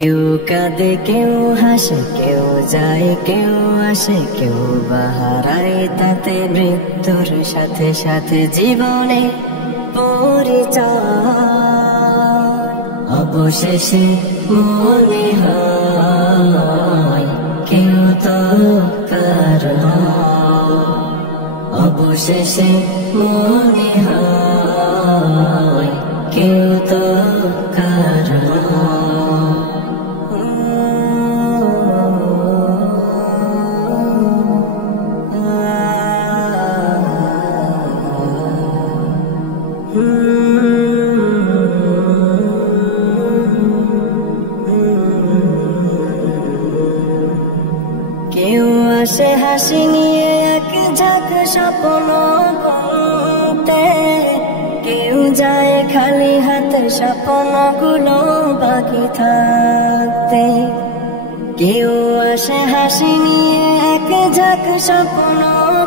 কেউ কাঁদে কেউ হাসে, কেউ যায় কেউ আসে, কেউ বাহারায় তাতে মৃত্যুর সাথে সাথে জীবনে পরিচয়। অবশেষে মনে হয় কেউ তো কারণ, অবশেষে মনে হয় কেউ তো কারণ। কেউ আসে হাসি নিয়ে এক ঝাঁক স্বপ্ন বুনতে, কেউ যায় খালি হাতে স্বপ্নগুলো বাকি থাকতে। কেউ আসে হাসি নিয়ে এক ঝাঁক স্বপ্ন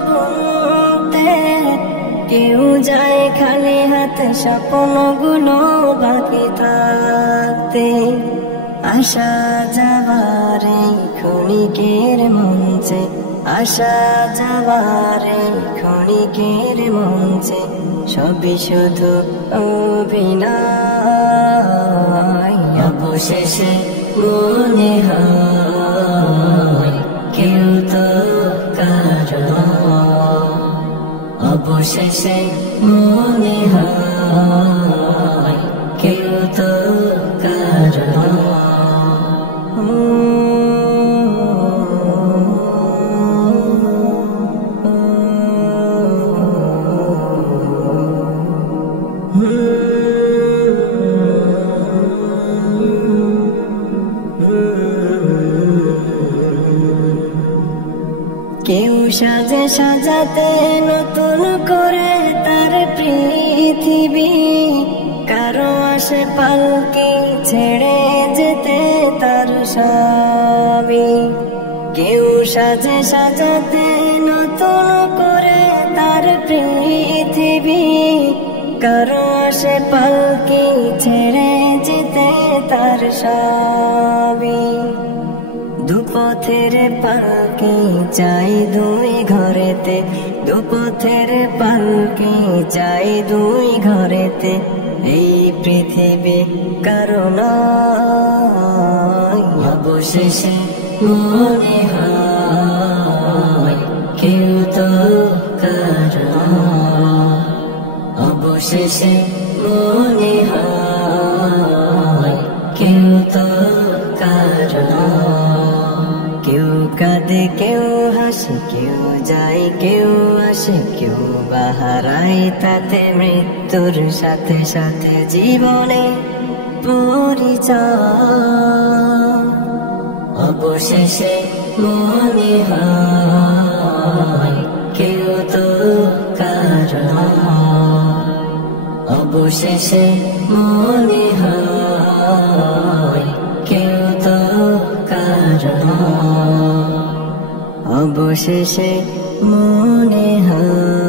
বুনতে, কেউ যায় খালি হাতে স্বপ্নগুলো বাকি থাকতে। আসা যাবার এই ক্ষণিকের মঞ্চে, আসা যাবার এই ক্ষণিকের মঞ্চে সবই শুধু অভিনয়। অবশেষে মনে হয় কেউ তো কারণ, অবশেষে মনে হয় কেউ তো কারণ। কেউ সাজে সাজাতে নতুন করে তার পৃথিবী, কারো আসে পালকি ছেড়ে যেতে তার স্বামী। কেউ সাজে সাজাতে নতুন করে তার পৃথিবী, কারো আসে পালকি ছেড়ে যেতে তার স্বামী। দুপথের পালকি চাই দুই ঘরেতে, দুপথের পালকি চাই দুই ঘরেতে। এই পৃথিবী কারো নয়, অবশেষে মনে হয় কেউ তো কারণ, অবশেষে মনে হয় কেউ তো কারণ। কেউ কাঁদে কেউ হাসে, কেউ যায় কেউ আসে, কেউ বাহারায় তাতে মৃত্যুর সাথে সাথে জীবনে পরিচয়। অবশেষে মনে হয় কেউ তো কারণ, অবশেষে মনে হয় কেউ তো কারণ, অবশেষে মনে হয়।